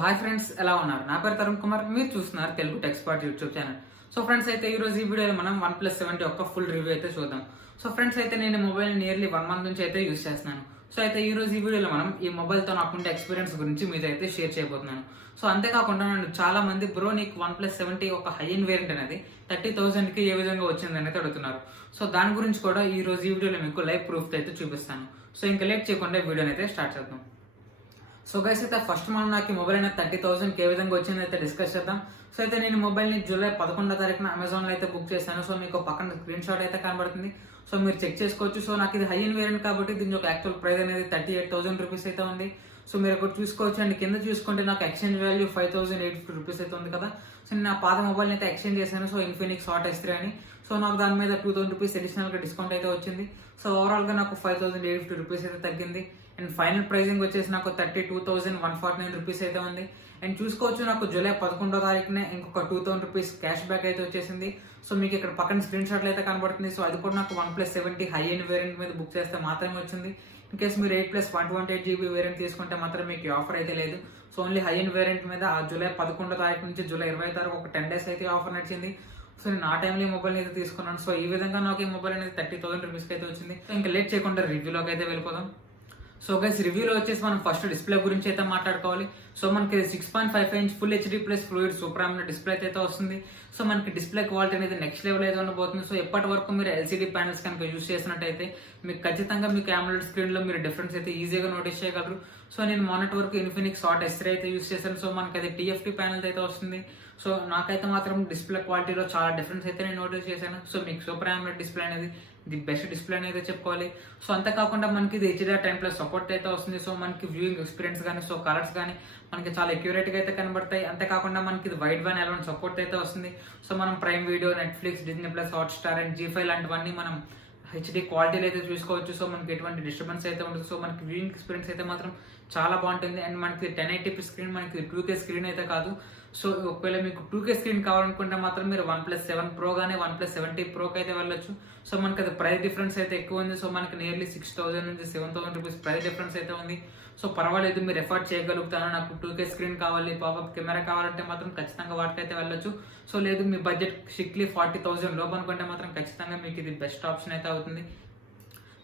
Hi friends, ఎలా ఉన్నారు? నా పేరు తరుణ్ కుమార్. మీరు చూస్తున్నారు Telugu Techspert YouTube channel. So friends, అయితే ఈ రోజు ఈ వీడియోలో మనం OnePlus 70 యొక్క ఫుల్ రివ్యూ అయితే చూద్దాం. సో ఫ్రెండ్స్, అయితే నేను మొబైల్ నియర్లీ 1 మంత్ నుంచి అయితే యూస్ చేస్తున్నాను. సో అయితే ఈ రోజు ఈ వీడియోలో మనం ఈ మొబైల్తో నాకుండే ఎక్స్పీరియన్స్ గురించి మీతో అయితే షేర్ చేయబోతున్నాను. సో అంతేకాకుండా నన్ను చాలా మంది బ్రో నీకు OnePlus 70 ఒక హై ఎండ్ వేరియంట్ అనేది 30,000కి ఏ విధంగా వచ్చిందని అయితే అడుగుతున్నారు. సో దాని గురించి కూడా ఈ రోజు ఈ వీడియోలో మీకు లైవ్ ప్రూఫ్ అయితే చూపిస్తాను. సో ఇంకా లేట్ చేయకుండా వీడియోని అయితే స్టార్ట్ చేద్దాం. సో గైస్, అయితే ఫస్ట్ మనం నాకు ఈ మొబైల్ అనేది 30,000కి ఏ విధంగా వచ్చింది అయితే డిస్కస్ చేద్దాం. సో అయితే నేను మొబైల్ని జూలై 11వ తారీఖున అమెజాన్లో అయితే బుక్ చేశాను. సో మీకు పక్కన స్క్రీన్ షాట్ అయితే కనబడుతుంది. సో మీరు చెక్ చేసుకోవచ్చు. సో నాకు ఇది హై ఎండ్ వేరియంట్ కాబట్టి దీని యొక్క యాక్చువల్ ప్రైస్ అనేది 38,000 రూపీస్ అయితే ఉంది. సో మీరు ఒకటి చూసుకోవచ్చు. అండ్ కింద చూసుకుంటే నాకు ఎక్స్చేంజ్ వాల్యూ 5,850 రూపీస్ అయితే ఉంది కదా. సో నేను నా పాత మొబైల్ని అయితే ఎక్స్చేంజ్ చేశాను. సో ఇన్ఫినిక్స్ హాట్ S3 అని. సో నాకు దాని మీద 2,000 రూపీస్ అడిషనల్గా డిస్కౌంట్ అయితే వచ్చింది. సో ఓవరాల్గా నాకు 5,850 రూపీస్ అయితే తగ్గింది. అండ్ ఫైనల్ ప్రైసింగ్ వచ్చేసి నాకు 32,149 రూపీస్ అయితే ఉంది. అండ్ చూసుకోవచ్చు, నాకు జూలై 11వ తారీఖునే ఇంకొక 2,000 రూపీస్ క్యాష్ బ్యాక్ అయితే వచ్చేసింది. సో మీకు ఇక్కడ పక్కన స్క్రీన్ షాట్లు అయితే కనబడుతుంది. సో అది కూడా నాకు OnePlus 70 హై ఎండ్ వేరియంట్ మీద బుక్ చేస్తే మాత్రమే వచ్చింది. ఇన్ కేసు మీరు 8+128GB వేరియంట్ తీసుకుంటే మాత్రం మీకు ఈ ఆఫర్ అయితే లేదు. So only high end variant మీద ఆ జూలై 11వ తారీఖు నుంచి జూలై 20 తారీఖు ఒక 10 days అయితే ఆఫర్ నడిచింది. సో నేను ఆ టైంలో ఈ మొబైల్ అయితే తీసుకున్నాను. సో ఈ విధంగా నాకు ఈ మొబైల్ అనేది 30,000 రూపీస్కి అయితే వచ్చింది. సో ఇంకా లేట్ చేయకుండా రివ్యూలోకి అయితే వెళ్ళిపోదాం. సో గైస్, రివ్యూలో వచ్చేసి మనం ఫస్ట్ డిస్ప్లే గురించి అయితే మాట్లాడుకోవాలి. సో మనకి 6.55 inch full HD plus fluid super AMOLED display అయితే వస్తుంది. సో మనకి డిస్ప్లే క్వాలిటీ అనేది నెక్స్ట్ లెవెల్ అయితే ఉండబోతుంది. సో ఎప్పటి వరకు మీరు LCD ప్యానల్స్ కనుక యూస్ చేసినట్టయితే మీకు ఖచ్చితంగా మీకు AMOLED స్క్రీన్ లో మీరు డిఫరెన్స్ అయితే ఈజీగా నోటీస్ చేయగలరు. సో నేను మొన్నటి వరకు ఇన్ఫినిక్స్ హాట్ S3 అయితే యూస్ చేశాను. సో మనకి అది TFT ప్యానల్ అయితే వస్తుంది. సో నాకైతే మాత్రం డిస్ప్లే క్వాలిటీలో చాలా డిఫరెన్స్ అయితే నేను నోటీస్ చేశాను. సో మీకు సూపర్ AMOLED డిస్ప్లే అనేది ది బెస్ట్ డిస్ప్లే అనేది చెప్పుకోవాలి. సో అంతేకాకుండా మనకి ఇది HDR10+ సపోర్ట్ అయితే వస్తుంది. సో మనకి వ్యూయింగ్ ఎక్స్పీరియన్స్ కానీ సో కలర్స్ కానీ మనకి చాలా అక్యురేట్గా అయితే కనబడతాయి. అంతేకాకుండా మనకి ఇది వైడ్ వన్ ఎలవెన్ సపోర్ట్ అయితే వస్తుంది. సో మనం prime video, Netflix, Disney+, Hotstar and G5 లాంటివన్నీ మనం HD క్వాలిటీలో అయితే చూసుకోవచ్చు. సో మనకి ఎటువంటి డిస్టర్బెన్స్ అయితే ఉండదు. సో మనకి వ్యూయింగ్ ఎక్స్పీరియన్స్ అయితే మాత్రం చాలా బాగుంటుంది. అండ్ మనకి 1080p స్క్రీన్, మనకి 2K స్క్రీన్ అయితే కాదు. సో ఒకవేళ మీకు 2K స్క్రీన్ కావాలనుకుంటే మాత్రం మీరు OnePlus 7 Pro కానీ OnePlus 70 Proకి అయితే వెళ్ళొచ్చు. సో మనకి అది ప్రైస్ డిఫరెన్స్ అయితే ఎక్కువ ఉంది. సో మనకి నియర్లీ 6,000 నుంచి 7,000 రూపీస్ ప్రైస్ డిఫరెన్స్ అయితే ఉంది. సో పర్వాలేదు, మీరు ఎఫర్ట్ చేయగలుగుతాను. నాకు 2K స్క్రీన్ కావాలి, పాపప్ కెమెరా కావాలంటే మాత్రం ఖచ్చితంగా వాటికైతే వెళ్ళొచ్చు. సో లేదు, మీ బడ్జెట్ స్ట్రిక్ట్లీ 40,000 లోపు అనుకుంటే మాత్రం ఖచ్చితంగా మీకు ఇది బెస్ట్ ఆప్షన్ అయితే అవుతుంది.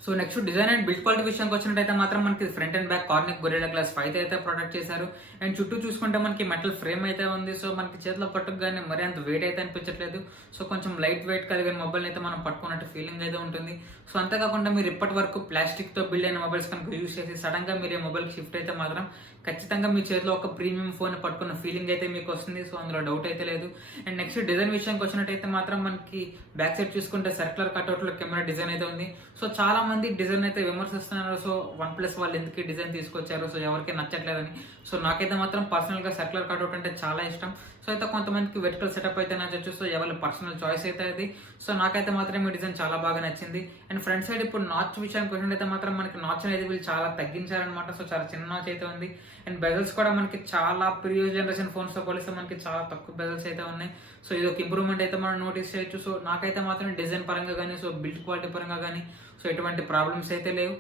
So next design and build quality విషయానికి వచ్చినట్టయితే మాత్రం మనకి front and back Corning gorilla glass 5 అయితే ప్రొటెక్ట్ చేశారు. అండ్ చుట్టూ చూసుకుంటే మనకి మెటల్ ఫ్రేమ్ అయితే ఉంది. సో మనకి చేతిలో పట్టుకుగానే మరీ అంత వెయిట్ అయితే అనిపించట్లేదు. సో కొంచెం లైట్ వెయిట్ కలిగిన మొబైల్ అయితే మనం పట్టుకున్నట్టు ఫీలింగ్ అయితే ఉంటుంది. సో అంతేకాకుండా మీరు ఇప్పటి వరకు ప్లాస్టిక్ తో బిల్డ్ అయిన మొబైల్స్ కనుక యూస్ చేసి సడన్ గా మీరు ఈ మొబైల్ షిఫ్ట్ అయితే మాత్రం ఖచ్చితంగా మీ చేతిలో ఒక ప్రీమియం ఫోన్ పట్టుకున్న ఫీలింగ్ అయితే మీకు వస్తుంది. సో అందులో డౌట్ అయితే లేదు. అండ్ నెక్స్ట్ డిజైన్ విషయానికి వచ్చినట్టయితే మాత్రం మనకి బ్యాక్ సైడ్ చూసుకుంటే సర్క్యులర్ కట్అవుట్ లో కెమెరా డిజైన్ అయితే ఉంది. సో చాలా మంది డిజైన్ అయితే విమర్శిస్తున్నారు. సో OnePlus వాళ్ళు ఎందుకు డిజైన్ తీసుకొచ్చారు, సో ఎవరికి నచ్చట్లేదని. సో నాకైతే మాత్రం పర్సనల్ గా సర్క్యులర్ కట్అవుట్ అంటే చాలా ఇష్టం. సో అయితే కొంతమందికి వెర్టికల్ సెటప్ అయితే నచ్చచ్చు. సో ఎవరి పర్సనల్ చాయిస్ అయితే అది. సో నాకైతే మాత్రం ఈ డిజైన్ చాలా బాగా నచ్చింది. అండ్ ఫ్రంట్ సైడ్ ఇప్పుడు నాచ్ విషయానికి వచ్చినట్టయితే మాత్రం మనకి నాచ్ అనేది వీళ్ళు చాలా తగ్గించారనమాట. సో చాలా చిన్న నాచ్ అయితే ఉంది. అండ్ బెజల్స్ కూడా మనకి చాలా ప్రీవియస్ జనరేషన్ ఫోన్స్ తో పోలిస్తే మనకి చాలా తక్కువ బెజల్స్ అయితే ఉన్నాయి. సో ఇది ఒక ఇంప్రూవ్మెంట్ అయితే మనం నోటీస్ చేయొచ్చు. సో నాకైతే మాత్రం డిజైన్ పరంగా కానీ సో బిల్డ్ క్వాలిటీ పరంగా కానీ సో ఎటువంటి ప్రాబ్లమ్స్ అయితే లేవు.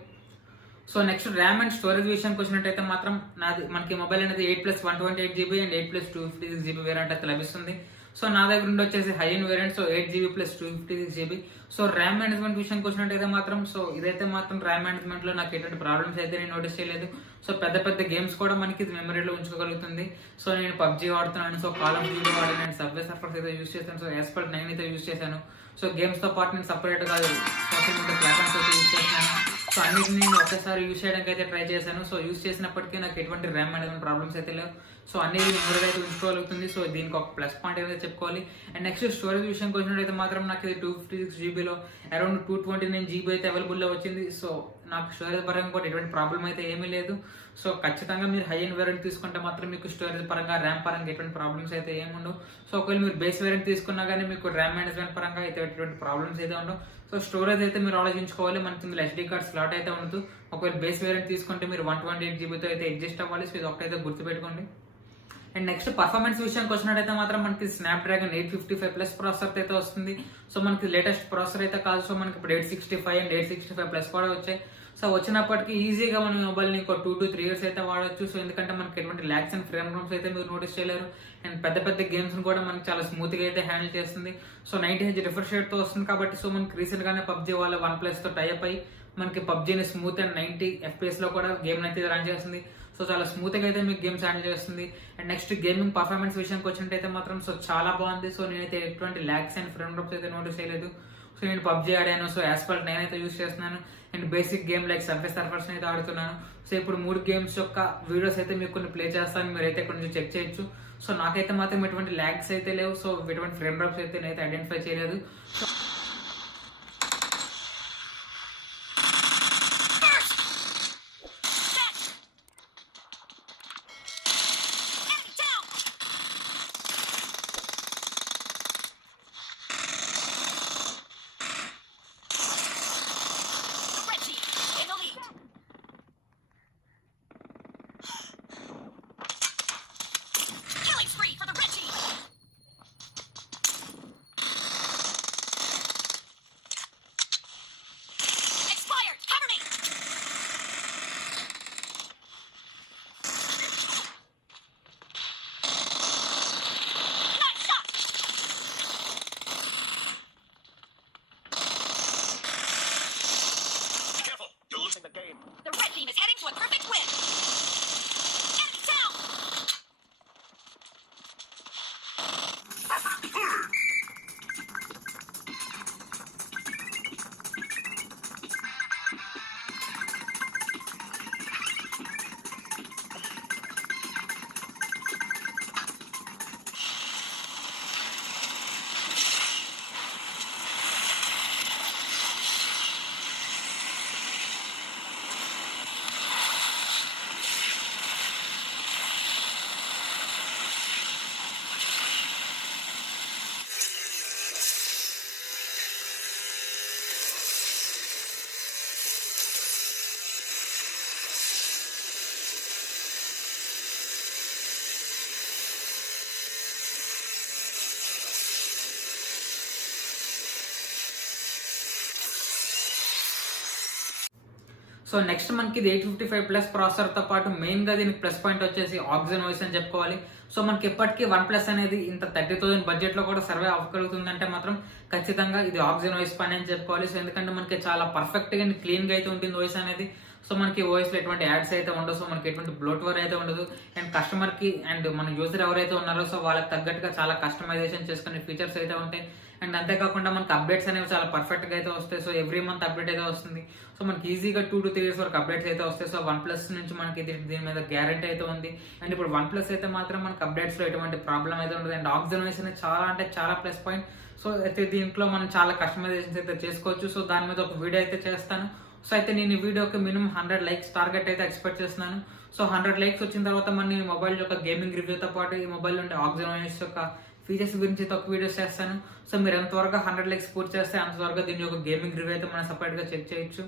So next RAM and storage విషయానికి వచ్చినట్టయితే మాత్రం మనకి మొబైల్ అనేది 8+128GB అండ్ 8+256GB వేరియంట్ అయితే లభిస్తుంది. సో నా దగ్గర నుండి వచ్చేసి high end variant, so 8GB + 256GB. So RAM management విషయానికి వచ్చినట్టయితే మాత్రం సో ఇదైతే మాత్రం ర్యామ్ మేనేజ్మెంట్ లో నాకు ఎటువంటి ప్రాబ్లమ్స్ అయితే నేను నోటీస్ చేయలేదు. సో పెద్ద పెద్ద గేమ్స్ కూడా మనకి ఇది మెమరీలో ఉంచుకోగలుగుతుంది. సో నేను PUBG వాడుతున్నాను, సో కాల్ ఆఫ్ డ్యూటీ వాడాను, నేను సబ్వే సర్ఫర్స్ అయితే యూస్ చేశాను, సో Asphalt 9 అయితే యూస్ చేశాను. సో గేమ్స్ తో పాటు నేను సపరేట్ గా సోషల్ మీడియా ప్లాట్ఫామ్స్ అయితే యూస్ చేశాను. సో అన్నిటిని నేను ఒక్కసారి యూస్ చేయడానికి అయితే ట్రై చేశాను. సో యూస్ చేసినప్పటికీ నాకు ఎటువంటి ర్యామ్ మేనేజ్మెంట్ ప్రాబ్లమ్స్ అయితే లేవు. సో అన్ని మెమరీ అయితే ఉంచుకోగలుగుతుంది. సో దీనికి ఒక ప్లస్ పాయింట్ అయితే చెప్పుకోవాలి. అండ్ నెక్స్ట్ స్టోరేజ్ విషయానికి వచ్చినట్టయితే మాత్రం నాకు ఇది 256GBలో అరౌండ్ 229GB అయితే అవైలబుల్లో వచ్చింది. సో నాకు స్టోరేజ్ పరంగా కూడా ఎటువంటి ప్రాబ్లం అయితే ఏమీ లేదు. సో ఖచ్చితంగా మీరు హై ఎండ్ వేరియంట్ తీసుకుంటే మాత్రం మీకు స్టోరేజ్ పరంగా ర్యామ్ పరంగా ఎటువంటి ప్రాబ్లమ్స్ అయితే ఏమి ఉండవు. సో ఒకవేళ మీరు బేస్ వేరియంట్ తీసుకున్నా కానీ మీకు ర్యామ్ మేనేజ్మెంట్ పరంగా అయితే ఎటువంటి ప్రాబ్లమ్స్ అయితే ఉండవు. సో స్టోరేజ్ అయితే మీరు ఆలోచించుకోవాలి. మనకి ఇందులో SD కార్డ్ స్లాట్ అయితే ఉండదు. ఒకవేళ బేస్ వేరియంట్ తీసుకుంటే మీరు 128GBతో అయితే అడ్జస్ట్ అవ్వాలి. సో ఇది ఒకటైతే గుర్తుపెట్టుకోండి. అండ్ నెక్స్ట్ పర్ఫార్మెన్స్ విషయానికి వచ్చినట్టయితే మాత్రం మనకి స్నాప్డ్రాగన్ 855+ ప్రాసెసర్ అయితే వస్తుంది. సో మనకి లేటెస్ట్ ప్రాసెసర్ అయితే కాదు. సో మనకి ఇప్పుడు 865 అండ్ 865+ కూడా వచ్చాయి. సో వచ్చినప్పటికీ ఈజీగా మన మొబైల్ని ఒక 2 to 3 years అయితే వాడచ్చు. సో ఎందుకంటే మనకి ఎటువంటి ల్యాక్స్ అండ్ ఫ్రేమ్ రూమ్స్ అయితే మీరు నోటీస్ చేయలేరు. అండ్ పెద్ద పెద్ద గేమ్స్ కూడా మనకి చాలా స్మూత్గా అయితే హ్యాండిల్ చేస్తుంది. సో 90Hz రిఫ్రెష్ రేట్తో వస్తుంది కాబట్టి సో మనకి రీసెంట్గానే పబ్జీ వాళ్ళ OnePlusతో టైఅప్ అయ్యి మనకి పబ్జీని స్మూత్ అండ్ 90 FPS లో కూడా గేమ్ అయితే రన్ చేస్తుంది. సో చాలా స్మూత్గా అయితే మీకు గేమ్స్ హ్యాండిల్ చేస్తుంది. అండ్ నెక్స్ట్ గేమింగ్ పర్ఫార్మెన్స్ విషయానికి వచ్చినట్టయితే మాత్రం సో చాలా బాగుంది. సో నేనైతే ఎటువంటి ల్యాక్స్ అండ్ ఫ్రేమ్ రూమ్స్ అయితే నోటీస్ చేయలేదు. సో నేను పబ్జీ ఆడాను. సో యాస్ఫాల్ట్ 9 అయితే యూస్ చేస్తున్నాను. And basic game like surface Surfers అయితే ఆడుతున్నాను. సో ఇప్పుడు 3 గేమ్స్ యొక్క వీడియోస్ అయితే మీకు కొన్ని ప్లే చేస్తాను. మీరైతే కొంచెం చెక్ చేయొచ్చు. సో నాకైతే మాత్రం ఎటువంటి ల్యాగ్స్ అయితే లేవు. సో ఎటువంటి ఫ్రేమ్ డ్రాప్స్ అయితే నేనైతే ఐడెంటిఫై చేయలేదు. సో సో నెక్స్ట్ మనకి ఇది 855+ ప్రాసెసర్తో పాటు మెయిన్గా దీనికి ప్లస్ పాయింట్ వచ్చేసి ఆక్సిజన్ వాయిస్ అని చెప్పుకోవాలి. సో మనకి ఎప్పటికీ OnePlus అనేది ఇంత 30,000 బడ్జెట్లో కూడా సర్వే అవ్వగలుగుతుందంటే మాత్రం ఖచ్చితంగా ఇది ఆక్సిజన్ వాయిస్ పని అని చెప్పుకోవాలి. సో ఎందుకంటే మనకి చాలా పర్ఫెక్ట్గా అండ్ క్లీన్గా అయితే ఉంటుంది వాయిస్ అనేది. సో మనకి వాయిస్లో ఎటువంటి యాడ్స్ అయితే ఉండదు. సో మనకి ఎటువంటి బ్లోట్వేర్ అయితే ఉండదు. అండ్ కస్టమర్కి అండ్ మన యూజర్ ఎవరైతే ఉన్నారో సో వాళ్ళకి తగ్గట్టుగా చాలా కస్టమైజేషన్ చేసుకునే ఫీచర్స్ అయితే ఉంటాయి. అండ్ అంతేకాకుండా మనకి అప్డేట్స్ అనేవి చాలా పర్ఫెక్ట్గా అయితే వస్తాయి. సో ఎవ్రీ మంత్ అప్డేట్ అయితే వస్తుంది. సో మనకి ఈజీగా 2 to 3 years వరకు అప్డేట్స్ అయితే వస్తాయి. సో OnePlus నుంచి మనకి దీని మీద గ్యారెంటీ అయితే ఉంది. అండ్ ఇప్పుడు OnePlus అయితే మాత్రం మనకి అప్డేట్స్లో ఎటువంటి ప్రాబ్లం అయితే ఉండదు. అండ్ ఆక్సిజన్ వాయిస్ అనేది చాలా అంటే చాలా ప్లస్ పాయింట్. సో అయితే దీంట్లో మనం చాలా కస్టమైజేషన్స్ అయితే చేసుకోవచ్చు. సో దాని మీద ఒక వీడియో అయితే చేస్తాను. సో అయితే నేను ఈ వీడియోకి మినిమం 100 likes టార్గెట్ అయితే ఎక్స్పెక్ట్ చేస్తున్నాను. సో 100 likes వచ్చిన తర్వాత మన మొబైల్ యొక్క గేమింగ్ రివ్యూతో పాటు ఈ మొబైల్ ఉండే ఆక్సిజన్ వాయిస్ యొక్క ఫీచర్స్ గురించి తక్కువ వీడియోస్ చేస్తాను. సో మీరు ఎంత త్వరగా 100 likes పూర్తి చేస్తే అంత త్వరగా దీని యొక్క గేమింగ్ రివ్యూ అయితే మనం సపరేట్గా చెక్ చేయొచ్చు.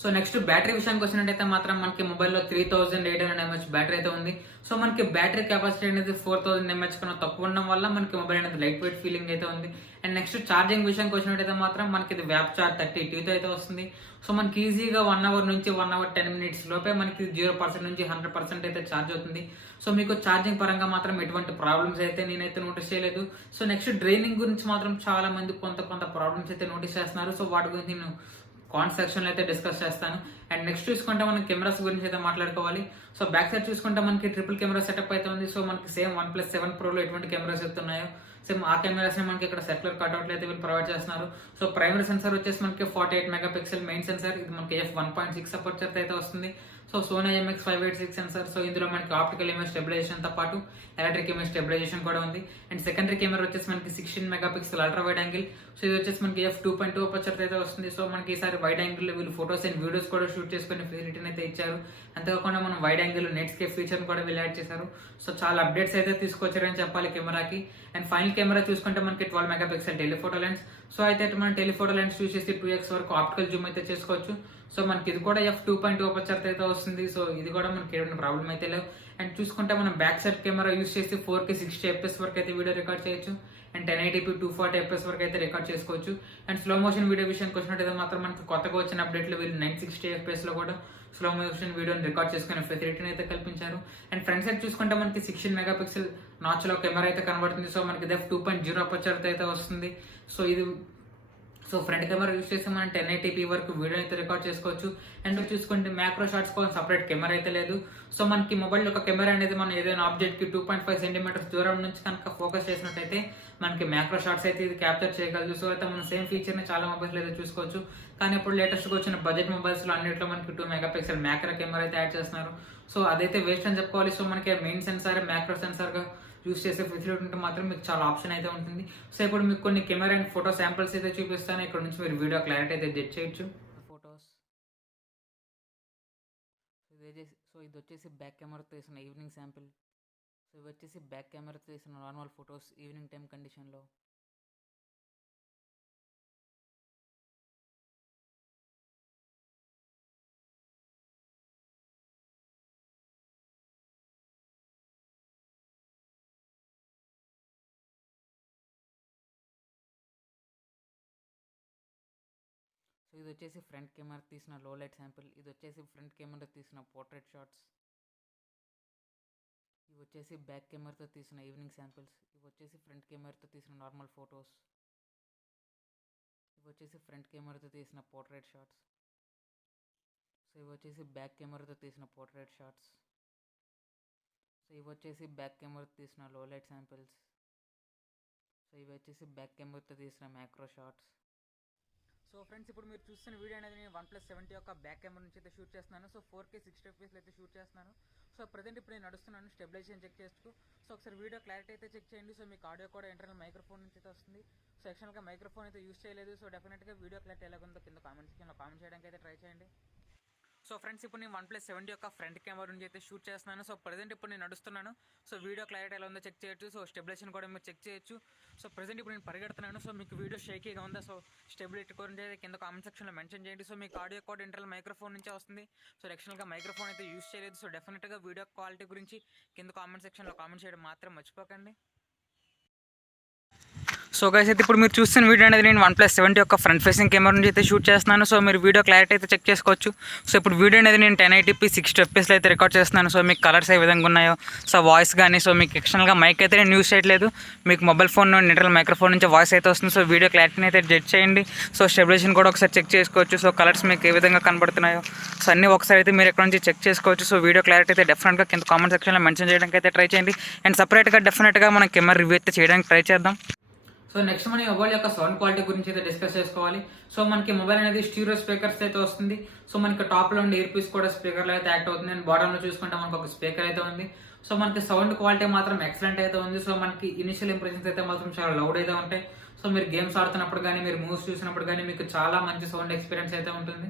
సో నెక్స్ట్ బ్యాటరీ విషయానికి వచ్చినట్టయితే మాత్రం మనకి మొబైల్లో 3800 mAh బ్యాటరీ అయితే ఉంది. సో మనకి బ్యాటరీ కెపాసిటీ అనేది 4000 mAh కన్నా తక్కువ ఉండడం వల్ల మనకి మొబైల్ అనేది లైట్ వెయిట్ ఫీలింగ్ అయితే ఉంది. అండ్ నెక్స్ట్ ఛార్జింగ్ విషయానికి వచ్చినట్టయితే మాత్రం మనకి ఇది వ్యాప్ చార్జ్ 30T అయితే వస్తుంది. సో మనకి ఈజీగా 1 hour నుంచి 1 hour 10 minutes లోపే మనకి 0% నుంచి 100% అయితే ఛార్జ్ అవుతుంది. సో మీకు ఛార్జింగ్ పరంగా మాత్రం ఎటువంటి ప్రాబ్లమ్స్ అయితే నేనైతే నోటీస్ చేయలేదు. సో నెక్స్ట్ డ్రైనింగ్ గురించి మాత్రం చాలా మంది కొంత ప్రాబ్లమ్స్ అయితే నోటీస్ చేస్తున్నారు. సో వాటి గురించి నేను కామెంట్ సెక్షన్ లో అయితే డిస్కస్ చేస్తాను. అండ్ నెక్స్ట్ చూసుకుంటే మనం కెమెరాస్ గురించి అయితే మాట్లాడుకోవాలి. సో బ్యాక్ సైడ్ చూసుకుంటే మనకి ట్రిపుల్ కెమెరా సెటప్ అయితే ఉంది. సో మనకి సేమ్ OnePlus 7 Pro లో ఎటువంటి కెమెరాస్ ఎత్తున్నాయో సేమ్ ఆ కెమెరాస్ మనకి ఇక్కడ సెక్యులర్ కట్అవుట్లు అయితే వీళ్ళు ప్రొవైడ్ చేస్తున్నారు. సో ప్రైమరీ సెన్సార్ వచ్చేసి మనకి 48 మెగాపిక్సెల్ మెయిన్ సెన్సార్, ఇది మనకి f1.6 అపర్చర్ అయితే వస్తుంది. So Sony IMX586 censor. So ఇందులో మనకి ఆప్టికల్ ఇమేజ్ స్టెబిలైజేషన్ తో పాటు ఎలక్ట్రిక్ ఇమేజ్ స్టెబిలైజేషన్ కూడా ఉంది. అండ్ సెకండరీ కెమెరా వచ్చేసి మనకి 16 megapixel ultra wide angle. So ఇది వచ్చేసి మనకి f2.2 అపర్చర్ అయితే వస్తుంది. సో మనకి ఈసారి వైడ్ యాంగిల్ వీళ్ళు ఫోటోస్ అండ్ వీడియోస్ కూడా షూట్ చేసుకునే ఫెసిలిటీని అయితే ఇచ్చారు. అంతేకాకుండా మనం wide angle net scape feature కూడా వీళ్ళు యాడ్ చేశారు. సో చాలా అప్డేట్స్ అయితే తీసుకొచ్చారని చెప్పాలి కెమెరాకి. అండ్ ఫైనల్ ఫ్రంట్ కెమెరా చూసుకుంటే మనకి 12 మెగాపిక్సెల్ టెలిఫోటో లెన్స్. సో అయితే మనం టెలిఫోటో లెన్స్ యూస్ చేసి 2x వరకు ఆప్టికల్ జూమ్ అయితే చేసుకోవచ్చు. సో మనకి ఇది కూడా f2.2 అపర్చర్ అయితే వస్తుంది. సో ఇది కూడా మనకి ఎటువంటి ప్రాబ్లం అయితే లేవు. అండ్ చూసుకుంటే మనం బ్యాక్ సైడ్ కెమెరా యూస్ చేసి 4K 60 FPS వరకు అయితే వీడియో రికార్డ్ చేయొచ్చు. అండ్ 1080p 240 FPS వరకు అయితే రికార్డ్ చేసుకోవచ్చు. అండ్ స్లో మోషన్ వీడియో విషయానికి వచ్చినట్టయితే మాత్రం మనకి కొత్తగా వచ్చిన అప్డేట్లో వీళ్ళు 960 FPS లో కూడా స్లో మోషన్ వీడియోని రికార్డ్ చేసుకునే ఫెసిలిటీని అయితే కల్పించారు. అండ్ ఫ్రంట్ సైడ్ చూసుకుంటే మనకి 16 మెగాపిక్సెల్ నాచ్ లో కెమెరా అయితే కనబడుతుంది. సో మనకి f2.0 అపర్చర్ అయితే వస్తుంది. సో ఫ్రంట్ కెమెరా యూస్ చేసి మనం 1080p వరకు వీడియో అయితే రికార్డ్ చేసుకోవచ్చు. అండ్ చూసుకుంటే మ్యాక్రో షాట్స్ కోసం సపరేట్ కెమెరా అయితే లేదు. సో మనకి మొబైల్ ఒక కెమెరా అనేది మనం ఏదైనా ఆబ్జెక్ట్ కి 2.5 సెంటీమీటర్స్ దూరం నుంచి కనుక ఫోకస్ చేసినట్టయితే మనకి మ్యాక్రో షాట్స్ అయితే ఇది క్యాప్చర్ చేయగలదు. సో అయితే మనం సేమ్ ఫీచర్ ని చాలా మొబైల్స్ అయితే చూసుకోవచ్చు. కానీ ఇప్పుడు లేటెస్ట్ గా వచ్చిన బడ్జెట్ మొబైల్స్ లో అన్నింటిలో మనకి 2 మెగాపిక్సెల్ మ్యాక్రో కెమెరా అయితే యాడ్ చేస్తున్నారు. సో అదైతే వేస్ట్ అని చెప్పుకోవాలి. సో మనకి మెయిన్ సెన్సార్ మ్యాక్రో సెన్సార్ గా యూస్ చేసే ఫెసిలిటీ ఉంటే మాత్రం మీకు చాలా ఆప్షన్ అయితే ఉంటుంది. సో ఇప్పుడు మీకు కొన్ని కెమెరా అండ్ ఫోటో శాంపిల్స్ అయితే చూపిస్తాను. ఇక్కడ నుంచి మీరు వీడియో క్లారిటీ అయితే జడ్జ్ చేయొచ్చు. ఫోటోస్ సో ఇది వచ్చేసి బ్యాక్ కెమెరాతో తీసిన ఈవినింగ్ శాంపిల్. సో ఇవి వచ్చేసి బ్యాక్ కెమెరాతో తీసిన నార్మల్ ఫొటోస్ ఈవినింగ్ టైం కండిషన్లో. సో ఇది వచ్చేసి ఫ్రంట్ కెమెరా తీసిన లో లైట్ శాంపిల్. ఇది వచ్చేసి ఫ్రంట్ కెమెరా తీసిన పోర్ట్రేట్ షాట్స్. ఇవి వచ్చేసి బ్యాక్ కెమెరాతో తీసిన ఈవినింగ్ శాంపిల్స్. ఇవి వచ్చేసి ఫ్రంట్ కెమెరాతో తీసిన నార్మల్ ఫొటోస్. ఇవి వచ్చేసి ఫ్రంట్ కెమెరాతో తీసిన పోర్ట్రేట్ షాట్స్. సో ఇవి వచ్చేసి బ్యాక్ కెమెరాతో తీసిన పోర్ట్రేట్ షాట్స్. సో ఇవి వచ్చేసి బ్యాక్ కెమెరాతో తీసిన లో లైట్ శాంపిల్స్. సో ఇవి వచ్చేసి బ్యాక్ కెమెరాతో తీసిన మ్యాక్రో షాట్స్. సో ఫ్రెండ్స్ ఇప్పుడు మీరు చూస్తున్న వీడియో అనేది నేను OnePlus 70 యొక్క బ్యాక్ కెమెరా నుంచి అయితే షూట్ చేస్తున్నాను. సో 4K 60 FPS అయితే షూట్ చేస్తున్నాను. సో ప్రజెంట్ ఇప్పుడు నేను నడుస్తున్నాను స్టెబిలైజేషన్ చెక్ చేస్తూ. సో ఒకసారి వీడియో క్లారిటీ అయితే చెక్ చేయండి. సో మీకు ఆడియో కూడా ఇంటర్నల్ మైక్రోఫోన్ నుంచి అయితే వస్తుంది. సో యాక్చువల్గా మైక్రోఫోన్ అయితే యూస్ చేయలేదు. సో డెఫినెట్గా వీడియో క్లారిటీ ఎలాగుందో కింద కామెంట్ సెక్షన్లో కామెంట్ చేయడానికి అయితే ట్రై చేయండి. సో ఫ్రెండ్స్ ఇప్పుడు నేను OnePlus 70 యొక్క ఫ్రంట్ కెమెరా నుంచి అయితే షూట్ చేస్తున్నాను. సో ప్రజెంట్ ఇప్పుడు నేను నడుస్తున్నాను. సో వీడియో క్లారిటీ ఎలా ఉందో చెక్ చేయొచ్చు. సో స్టెబిలైజేషన్ కూడా మీరు చెక్ చేయొచ్చు. సో ప్రజెంట్ ఇప్పుడు నేను పరిగెడుతున్నాను. సో మీకు వీడియో షేకీగా ఉందా? సో స్టెబిలిటీ గురించి అయితే కింద కామెంట్ సెక్షన్లో మెన్షన్ చేయండి. సో మీకు ఆడియో కూడా ఇంటర్నల్ మైక్రోఫోన్ నుంచే వస్తుంది. సో యాక్చువల్గా మైక్రోఫోన్ అయితే యూస్ చేయలేదు. సో డెఫినెట్గా వీడియో క్వాలిటీ గురించి కింద కామెంట్ సెక్షన్లో కామెంట్ చేయడం మాత్రం మర్చిపోకండి. సో గైస్ అయితే ఇప్పుడు మీరు చూస్తున్న వీడియో అనేది నేను OnePlus 70 యొక్క ఫ్రంట్ ఫేసింగ్ కెమెరా నుంచి అయితే షూట్ చేస్తున్నాను. సో మీరు వీడియో క్లారిటీ అయితే చెక్ చేసుకోవచ్చు. సో ఇప్పుడు వీడియో అనేది నేను 1080p 60 FPS అయితే రికార్డ్ చేస్తున్నాను. సో మీకు కలర్స్ ఏ విధంగా ఉన్నాయో, సో వాయిస్ కానీ, సో మీకు ఎక్స్టర్నల్గా మైక్ అయితే నేను యూస్ చేయట్లేదు. మీకు మొబైల్ ఫోన్ ఇంటర్నల్ మైక్రోఫోన్ నుంచి వాయిస్ అయితే వస్తుంది. సో వీడియో క్లారిటీని అయితే జడ్జ్ చేయండి. సో స్టెబిలైజేషన్ కూడా ఒకసారి చెక్ చేసుకోవచ్చు. సో కలర్స్ మీకు ఏ విధంగా కనబడుతున్నాయో సో అన్నీ ఒకసారి అయితే మీరు ఎక్కడ నుంచి చెక్ చేసుకోవచ్చు. సో వీడియో క్లారిటీ అయితే డెఫినెట్గా కింద కామెంట్ సెక్షన్లో మెన్షన్ చేయడానికి అయితే ట్రై చేయండి. అండ్ సపరేట్గా డెఫినెట్గా మనం కెమెరా రివ్యూ అయితే చేయడానికి ట్రై చేద్దాం. సో నెక్స్ట్ మన మొబైల్ యొక్క సౌండ్ క్వాలిటీ గురించి అయితే డిస్కస్ చేసుకోవాలి. సో మనకి మొబైల్ అనేది స్టీరియో స్పీకర్స్ అయితే వస్తుంది. సో మనకి టాప్ లో ఉండే ఇయర్ పీస్ కూడా స్పీకర్లో అయితే యాక్ట్ అవుతుంది. అండ్ బాటమ్ లో చూసుకుంటే మనకు ఒక స్పీకర్ అయితే ఉంది. సో మనకి సౌండ్ క్వాలిటీ మాత్రం ఎక్సలెంట్ అయితే ఉంది. సో మనకి ఇనిషియల్ ఇంప్రెషన్స్ అయితే మాత్రం చాలా లౌడ్ అయితే ఉంటాయి. సో మీరు గేమ్స్ ఆడుతున్నప్పుడు కానీ, మీరు మూవీస్ చూసినప్పుడు కానీ మీకు చాలా మంచి సౌండ్ ఎక్స్పీరియన్స్ అయితే ఉంటుంది.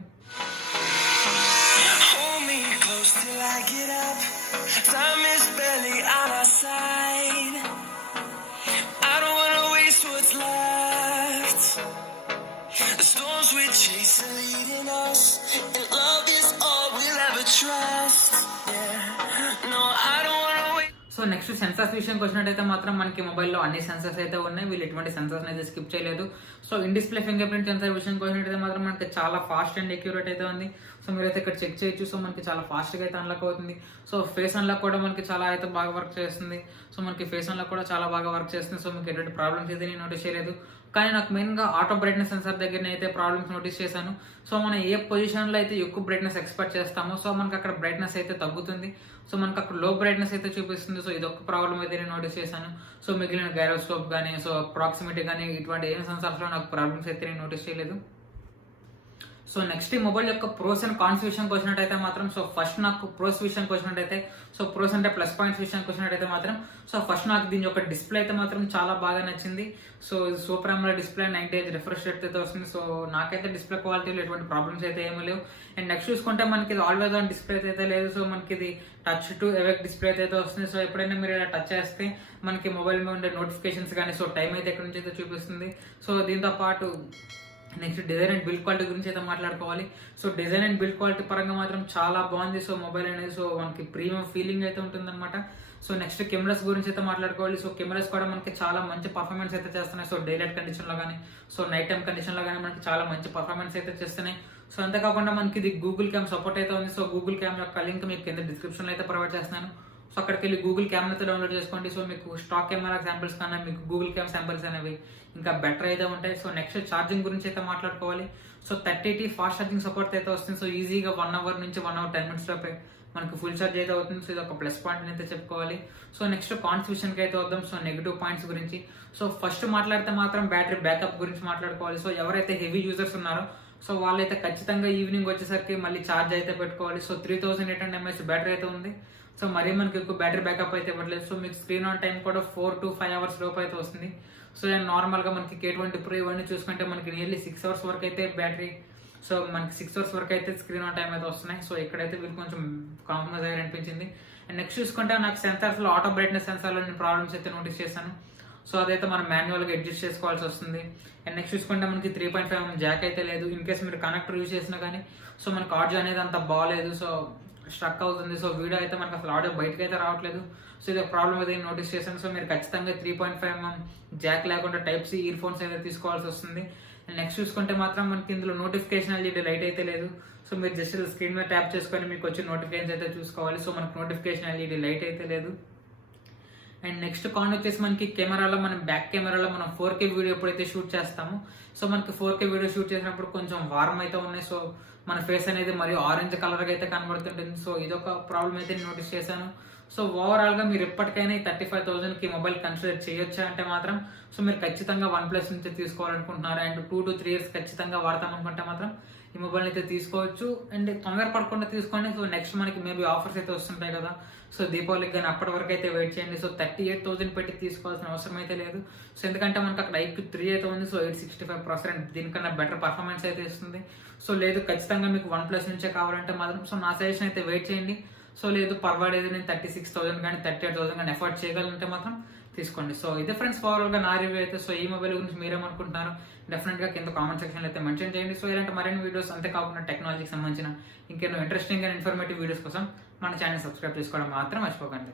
సో నెక్స్ట్ సెన్సార్స్ విషయానికి వచ్చినట్టయితే మాత్రం మనకి మొబైల్లో అన్ని సెన్సార్స్ అయితే ఉన్నాయి. వీళ్ళు ఎటువంటి సెన్సార్స్ అయితే స్కిప్ చేయలేదు. So in display finger print censor విషయానికి వచ్చినట్టయితే మాత్రం మనకి చాలా ఫాస్ట్ అండ్ అక్యూరేట్ అయితే ఉంది. సో మీరైతే ఇక్కడ చెక్ చేయొచ్చు. సో మనకి చాలా ఫాస్ట్గా అయితే అన్లాక్ అవుతుంది. సో ఫేస్ అన్లాక్ కూడా మనకి చాలా అయితే బాగా వర్క్ చేస్తుంది. సో మనకి ఫేస్ అన్లాక్ కూడా చాలా బాగా వర్క్ చేస్తుంది. సో మీకు ఎటువంటి ప్రాబ్లమ్స్ అయితే నేను నోటీస్ చేయలేదు. కానీ నాకు మెయిన్గా ఆటో బ్రైట్నెస్ సెన్సార్ దగ్గర అయితే ప్రాబ్లమ్స్ నోటీస్ చేశాను. సో మనం ఏ పొజిషన్లో అయితే ఎక్కువ బ్రైట్నెస్ ఎక్స్పెక్ట్ చేస్తామో సో మనకి అక్కడ బ్రైట్నెస్ అయితే తగ్గుతుంది. సో మనకు అక్కడ లో బ్రైట్నెస్ అయితే చూపిస్తుంది. సో ఇది ఒక ప్రాబ్లం అయితే నేను నోటీస్ చేశాను. సో మిగిలిన గైరోస్కోప్ కానీ, సో ప్రాక్సిమిటీ కానీ ఇటువంటి ఏం సెన్సార్స్లో నాకు ప్రాబ్లమ్స్ అయితే నేను నోటీస్ చేయలేదు. సో నెక్స్ట్ ఈ మొబైల్ యొక్క ప్రోస్ అండ్ కాన్స్ విషయానికి వచ్చినట్టయితే మాత్రం సో ఫస్ట్ నాకు ప్రోస్ విషయానికి వచ్చినట్టయితే సో ప్రోస్ అంటే ప్లస్ పాయింట్స్ విషయానికి వచ్చినట్టయితే మాత్రం సో ఫస్ట్ నాకు దీని యొక్క డిస్ప్లే అయితే మాత్రం చాలా బాగా నచ్చింది. So super AMOLED display 90Hz refresh rate అయితే వస్తుంది. సో నాకైతే డిస్ప్లే క్వాలిటీలో ఎటువంటి ప్రాబ్లమ్స్ అయితే ఏమీ లేవు. అండ్ నెక్స్ట్ చూసుకుంటే మనకి ఇది ఆల్వేస్ ఆన్ డిస్ప్లే అయితే లేదు. సో మనకి ఇది టచ్ టు ఎవెక్ట్ డిస్ప్లే అయితే వస్తుంది. సో ఎప్పుడైనా మీరు ఇలా టచ్ చేస్తే మనకి మొబైల్ మీద ఉండే నోటిఫికేషన్స్ కానీ సో టైం అయితే ఎక్కడి నుంచి అయితే చూపిస్తుంది. సో దీంతో పాటు next design and build quality గురించి అయితే మాట్లాడుకోవాలి. So design and build quality పరంగా మాత్రం చాలా బాగుంది. సో మొబైల్ అనేది సో మనకి ప్రీమియం ఫీలింగ్ అయితే ఉంటుందన్నమాట. సో నెక్స్ట్ కెమెరాస్ గురించి అయితే మాట్లాడుకోవాలి. సో కెమెరాస్ కూడా మనకి చాలా మంచి పర్ఫార్మెన్స్ అయితే చేస్తున్నాయి. సో డే లైట్ కండిషన్లో కానీ సో నైట్ టైం కండిషన్లో కానీ మనకి చాలా మంచి పర్ఫార్మెన్స్ అయితే చేస్తున్నాయి. సో అంతేకాకుండా మనకి ఇది గూగుల్ క్యామ్ సపోర్ట్ అయితే ఉంది. సో గూగుల్ క్యామ్ యొక్క లింక్ మీకు కింద డిస్క్రిప్షన్లో అయితే ప్రొవైడ్ చేస్తున్నాను. సో అక్కడికి వెళ్ళి గూగుల్ క్యామ్ అయితే డౌన్లోడ్ చేసుకోండి. సో మీకు స్టాక్ కెమెరా శాంపిల్స్ కన్నా మీకు గూగుల్ క్యామ్ శాంపిల్స్ అనేవి ఇంకా బెటర్ అయితే ఉంటాయి. సో నెక్స్ట్ ఛార్జింగ్ గురించి అయితే మాట్లాడుకోవాలి. So 30T fast charging support అయితే వస్తుంది. సో ఈజీగా 1 అవర్ నుంచి 1 అవర్ 10 మినిట్స్ లోపే మనకి ఫుల్ ఛార్జ్ అయితే అవుతుంది. సో ఇది ఒక ప్లస్ పాయింట్ అయితే చెప్పుకోవాలి. సో నెక్స్ట్ కాన్స్ విషయానికి అయితే వద్దాం. సో నెగిటివ్ పాయింట్స్ గురించి సో ఫస్ట్ మాట్లాడితే మాత్రం బ్యాటరీ బ్యాకప్ గురించి మాట్లాడుకోవాలి. సో ఎవరైతే హెవీ యూజర్స్ ఉన్నారో సో వాళ్ళైతే ఖచ్చితంగా ఈవినింగ్ వచ్చేసరికి మళ్ళీ ఛార్జ్ అయితే పెట్టుకోవాలి. సో 3800 mAh బ్యాటరీ అయితే ఉంది. సో మరీ మనకి ఎక్కువ బ్యాటరీ బ్యాకప్ అయితే ఇవ్వట్లేదు. సో మీకు స్క్రీన్ ఆన్ టైం కూడా 4 to 5 అవర్స్ లోపు అయితే వస్తుంది. సో నార్మల్గా మనకి K20 Pro ఇవన్నీ చూసుకుంటే మనకి నియర్లీ 6 అవర్స్ వరకు అయితే బ్యాటరీ సో మనకి 6 అవర్స్ వరకు అయితే స్క్రీన్ ఆన్ టైం అయితే వస్తున్నాయి. సో ఇక్కడైతే వీళ్ళు కొంచెం కాంప్రమైజ్ అయ్యారు అనిపించింది. అండ్ నెక్స్ట్ చూసుకుంటే నాకు సెన్సార్స్లో ఆటో బ్రైట్నెస్ సెన్సార్లో నేను ప్రాబ్లమ్స్ అయితే నోటీస్ చేశాను. సో అదైతే మనం మాన్యువల్గా అడ్జస్ట్ చేసుకోవాల్సి వస్తుంది. అండ్ నెక్స్ట్ చూసుకుంటే మనకి 3.5mm జాక్ అయితే లేదు. ఇన్ కేస్ మీరు కనెక్టర్ యూజ్ చేసినా కానీ సో మనకి ఆడియో అనేది అంత బాగాలేదు. సో స్ట్రక్ అవుతుంది. సో వీడియో అయితే మనకు అసలు ఆడియో బయటకు అయితే రావట్లేదు. సో ఇది ప్రాబ్లం అయితే నోటీస్ చేశాను. సో మీరు ఖచ్చితంగా 3.5mm జాక్ లేకుండా Type-C ఇయర్ ఫోన్స్ అయితే తీసుకోవాల్సి వస్తుంది. నెక్స్ట్ చూసుకుంటే మాత్రం మనకి ఇందులో నోటిఫికేషన్ LED లైట్ అయితే లేదు. సో మీరు జస్ట్ స్క్రీన్ మీద ట్యాప్ చేసుకొని మీకు వచ్చే నోటిఫికేషన్స్ అయితే చూసుకోవాలి. సో మనకి నోటిఫికేషన్ LED లైట్ అయితే లేదు. అండ్ నెక్స్ట్ కాన్ వచ్చేసి మనకి కెమెరాలో మనం బ్యాక్ కెమెరాలో మనం 4K వీడియో ఎప్పుడైతే షూట్ చేస్తామో సో మనకి 4K వీడియో షూట్ చేసినప్పుడు కొంచెం వార్మ్ అయితే ఉన్నాయి. సో మన ఫేస్ అనేది మరియు ఆరెంజ్ కలర్గా అయితే కనబడుతుంటుంది. సో ఇదొక ప్రాబ్లం అయితే నేను నోటీస్ చేశాను. సో ఓవరాల్గా మీరు ఎప్పటికైనా ఈ 35,000కి మొబైల్ కన్సిడర్ చేయొచ్చా అంటే మాత్రం సో మీరు ఖచ్చితంగా OnePlus నుంచి తీసుకోవాలనుకుంటున్నారు అండ్ 2 to 3 years ఖచ్చితంగా వాడతాం అనుకుంటే మాత్రం ఈ మొబైల్ అయితే తీసుకోవచ్చు. అండ్ తొందర పడకుండా తీసుకోండి. సో నెక్స్ట్ మనకి మేబీ ఆఫర్స్ అయితే వస్తుంటాయి కదా. సో దీపావళికి కానీ అప్పటి వరకు అయితే వెయిట్ చేయండి. సో 38,000 పెట్టి తీసుకోవాల్సిన అవసరం అయితే లేదు. సో ఎందుకంటే మనకి అక్కడ iQOO 3 అయితే ఉంది. సో 865 ప్రాసెసర్ దీనికన్నా బెటర్ పర్ఫార్మెన్స్ అయితే ఇస్తుంది. సో లేదు ఖచ్చితంగా మీకు OnePlus నుంచే కావాలంటే మాత్రం సో నా సజెషన్ అయితే వెయిట్ చేయండి. సో లేదు పర్వాలేదు నేను 36,000 కానీ 38,000 కానీ ఎఫర్ట్ చేయగలంటే మాత్రం తీసుకోండి. సో ఇదే ఫ్రెండ్స్ ఓవరాల్గా నా రివ్యూ అయితే. సో ఈ మొబైల్ గురించి మీరేమనుకుంటున్నారు డెఫినెట్గా కింద కామెంట్ సెక్షన్లో అయితే మెన్షన్ చేయండి. సో ఇలాంటి మరిన్ని వీడియోస్ అంతేకాకుండా టెక్నాలజీకి సంబంధించిన ఇంకెన్నో ఇంట్రెస్టింగ్ అండ్ ఇన్ఫర్మేటివ్ వీడియోస్ కోసం మన ఛానల్ సబ్స్క్రైబ్ చేసుకోవడం మాత్రం మర్చిపోకండి.